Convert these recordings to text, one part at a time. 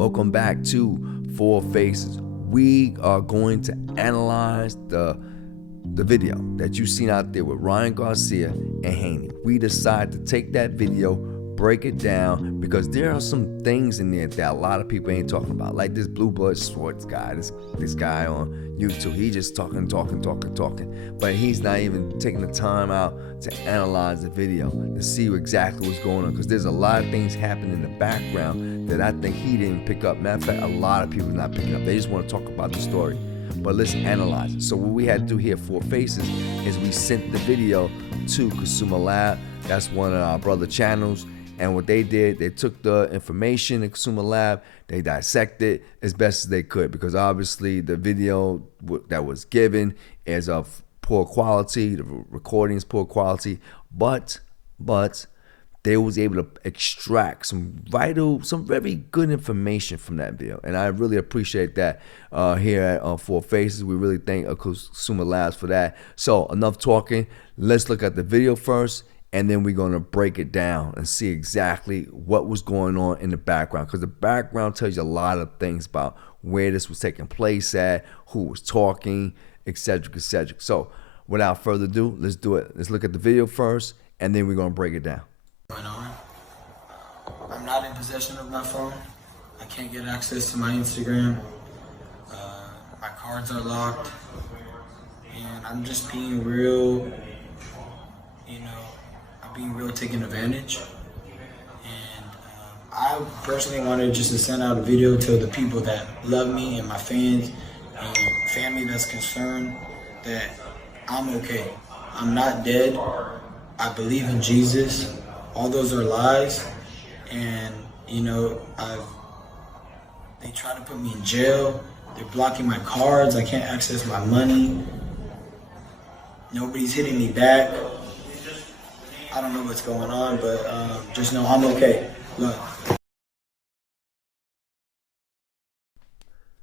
Welcome back to Four Faces. We are going to analyze the video that you've seen out there with Ryan Garcia and Haney. We decided to take that video, break it down, because there are some things in there that a lot of people ain't talking about. Like this Blue Blood Sports guy, this guy on YouTube, he just talking, but he's not even taking the time out to analyze the video to see exactly what's going on, because there's a lot of things happening in the background that I think he didn't pick up. Matter of fact, a lot of people are not picking up. They just want to talk about the story. But let's analyze it. So what we had to do here at Four Faces is we sent the video to Kuma Lab. That's one of our brother channels. And what they did, they took the information in Kuma Lab, they dissected as best as they could, because obviously the video that was given is of poor quality, the recording is poor quality, but they was able to extract some very good information from that video. And I really appreciate that here at Four Faces. We really thank Kuma Labs for that. So enough talking, let's look at the video first, and then we're going to break it down and see exactly what was going on in the background, because the background tells you a lot of things about where this was taking place at, who was talking, etc., etc. So without further ado, let's do it. Let's look at the video first, and then we're going to break it down. I'm not in possession of my phone. I can't get access to my Instagram. My cards are locked, and I'm just being real, I'm being real taken advantage. And I personally wanted just to send out a video to the people that love me and my fans and family that's concerned that I'm okay. I'm not dead. I believe in Jesus. All those are lies. And they try to put me in jail. They're blocking my cards. I can't access my money. Nobody's hitting me back. I don't know what's going on, but just know I'm okay. Look.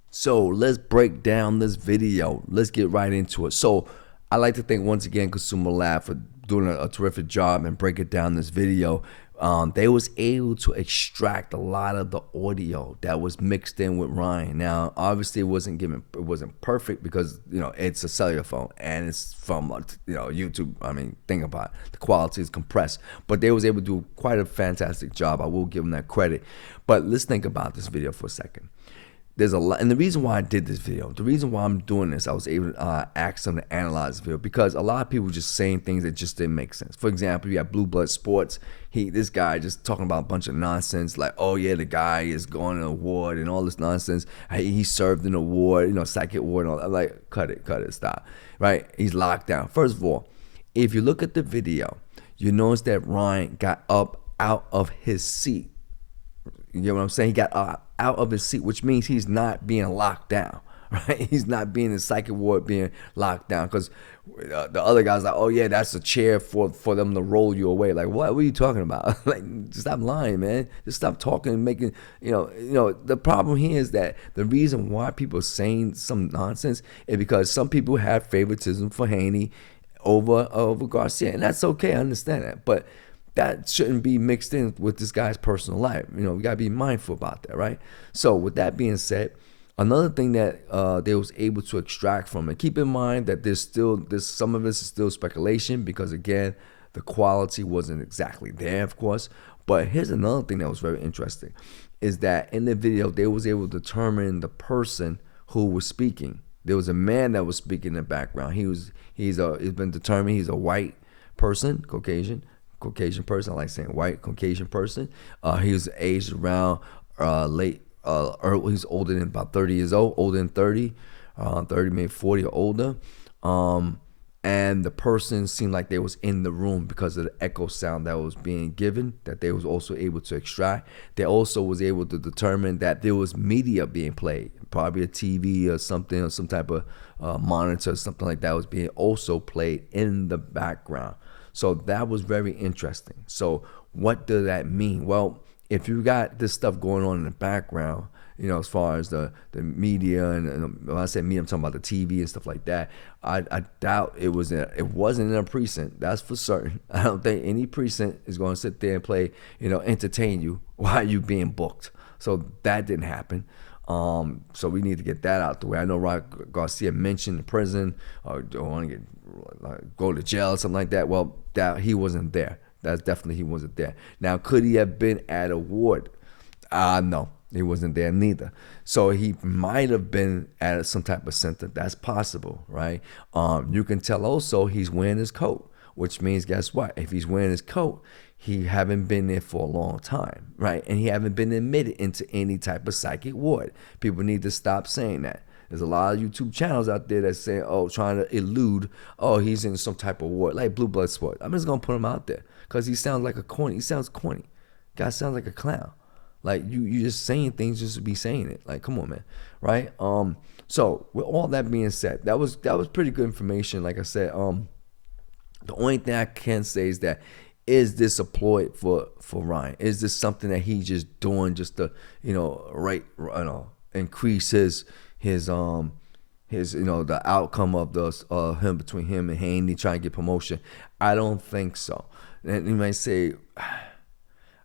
So let's break down this video. Let's get right into it. So I like to thank once again Kuma Lab for doing a terrific job and breaking down this video. They was able to extract a lot of the audio that was mixed in with Ryan. Now, obviously, it wasn't perfect, because it's a cellular phone and it's from YouTube. I mean, think about it. The quality is compressed, but they was able to do quite a fantastic job. I will give them that credit. But let's think about this video for a second. There's a lot, and the reason why I did this video, the reason why I'm doing this, I was able to ask them to analyze the video, because a lot of people just saying things that just didn't make sense. For example, you have Blue Blood Sports. This guy just talking about a bunch of nonsense, like, oh yeah, the guy is going to an award and all this nonsense. He served an award, psychic award and all that. I'm like, cut it, stop. Right? He's locked down. First of all, if you look at the video, you notice that Ryan got up out of his seat. You get what I'm saying? He got out of his seat, which means he's not being locked down, right? He's not being in the psychic ward being locked down, because the other guy's like, oh yeah, that's a chair for them to roll you away. Like, what are you talking about? Like, stop lying, man. Just stop talking and making, the problem here is that the reason why people are saying some nonsense is because some people have favoritism for Haney over Garcia, and that's okay. I understand that, but that shouldn't be mixed in with this guy's personal life. We got to be mindful about that, right? So with that being said, another thing that they was able to extract from it, keep in mind that some of this is still speculation, because again, the quality wasn't exactly there, of course. But here's another thing that was very interesting, is that in the video, they was able to determine the person who was speaking. There was a man that was speaking in the background. It's been determined he's a white person, Caucasian person. I like saying white Caucasian person. He was aged around he's older than about 30 years old, older than 30, maybe 40 or older. And the person seemed like they was in the room because of the echo sound that was being given, that they was also able to extract. They also was able to determine that there was media being played, probably a TV or something, or some type of monitor, something like that was being also played in the background. So that was very interesting. So what does that mean? Well, if you got this stuff going on in the background, as far as the media, and when I say media, I'm talking about the TV and stuff like that, I doubt it wasn't in a precinct. That's for certain. I don't think any precinct is going to sit there and play, entertain you while you being booked. So that didn't happen. So we need to get that out the way. I know Ryan Garcia mentioned the prison or want to get go to jail or something like that. Well, that he wasn't there. That's definitely he wasn't there. Now, could he have been at a ward? No, he wasn't there neither. So he might have been at some type of center. That's possible, right? You can tell also he's wearing his coat, which means guess what? If he's wearing his coat, he haven't been there for a long time, right? And he haven't been admitted into any type of psychic ward. People need to stop saying that. There's a lot of YouTube channels out there that say, oh, trying to elude, oh, he's in some type of ward, like Blue Blood Sport. I'm just going to put him out there because he sounds like a corny. He sounds corny. Guy sounds like a clown. Like, you just saying things just to be saying it. Like, come on, man, right? So, with all that being said, that was pretty good information. Like I said, the only thing I can say is that, is this a ploy for Ryan? Is this something that he's just doing just to, increase his the outcome of the him between him and Haney trying to get promotion? I don't think so. And you might say,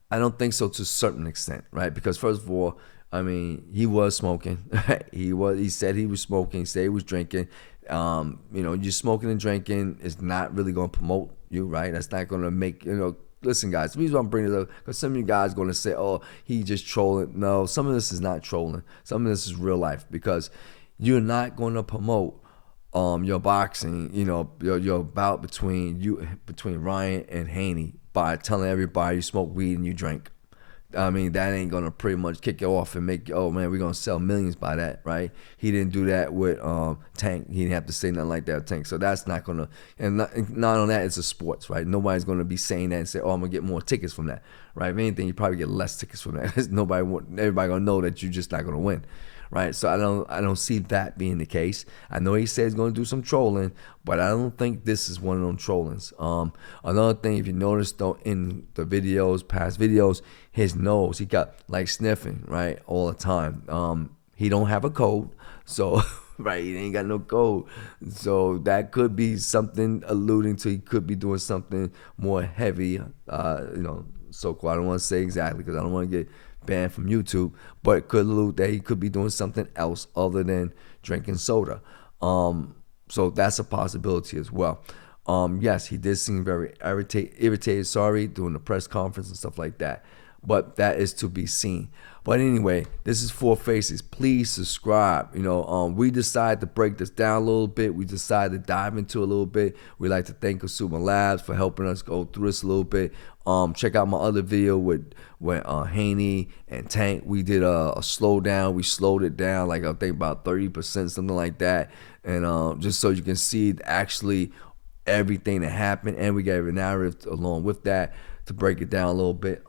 I don't think so to a certain extent, right? Because first of all, I mean, he was smoking. Right? He said he was smoking. He said he was drinking. You smoking and drinking is not really going to promote you, right? That's not going to make, listen, guys, the reason why I'm bringing it up, because some of you guys are going to say, oh, he just trolling. No, some of this is not trolling. Some of this is real life, because you're not going to promote your boxing, your bout between Ryan and Haney by telling everybody you smoke weed and you drink. I mean, that ain't gonna pretty much kick you off and make, oh man, we're gonna sell millions by that, right? He didn't do that with Tank. He didn't have to say nothing like that with Tank. So that's not gonna, and not on that, it's a sports, right? Nobody's gonna be saying that and say, oh, I'm gonna get more tickets from that, right? If anything, you probably get less tickets from that. Everybody gonna know that you're just not gonna win, right? So I don't see that being the case. I know he said he's gonna do some trolling, but I don't think this is one of them trollings. Another thing, if you notice though, in the past videos, his nose, he got like sniffing, right, all the time. He don't have a code, so right, he ain't got no code, so that could be something alluding to he could be doing something more heavy, so-called. I don't want to say exactly because I don't want to get banned from YouTube, but it could allude that he could be doing something else other than drinking soda. So that's a possibility as well. Yes, he did seem very irritated, during the press conference and stuff like that. But that is to be seen. But anyway, this is Four Faces. Please subscribe. We decided to break this down a little bit. We decided to dive into it a little bit. We'd like to thank Kuma Lab for helping us go through this a little bit. Check out my other video with Haney and Tank. We did a slowdown. We slowed it down, like I think about 30%, something like that. And just so you can see actually everything that happened, and we gave a narrative along with that to break it down a little bit.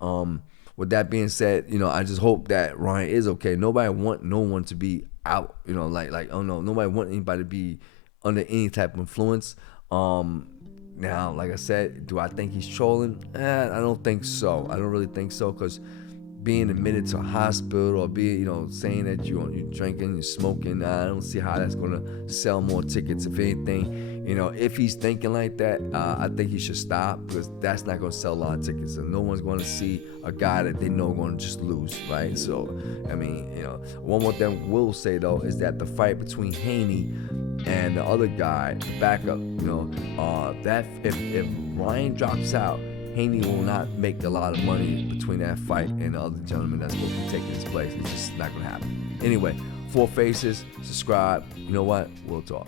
With that being said, I just hope that Ryan is okay. Nobody want no one to be out, nobody want anybody to be under any type of influence. Now, like I said, do I think he's trolling? I don't think so. I don't really think so, because being admitted to a hospital or being, saying that you're drinking, you're smoking, I don't see how that's gonna sell more tickets. If anything, if he's thinking like that, I think he should stop, because that's not gonna sell a lot of tickets, and no one's gonna see a guy that they know gonna just lose, right? So, I mean, one more thing we'll say though is that the fight between Haney and the other guy, the backup, that if Ryan drops out, Haney will not make a lot of money between that fight and the other gentleman that's supposed to be taking his place. It's just not going to happen. Anyway, Four Faces, subscribe. You know what? We'll talk.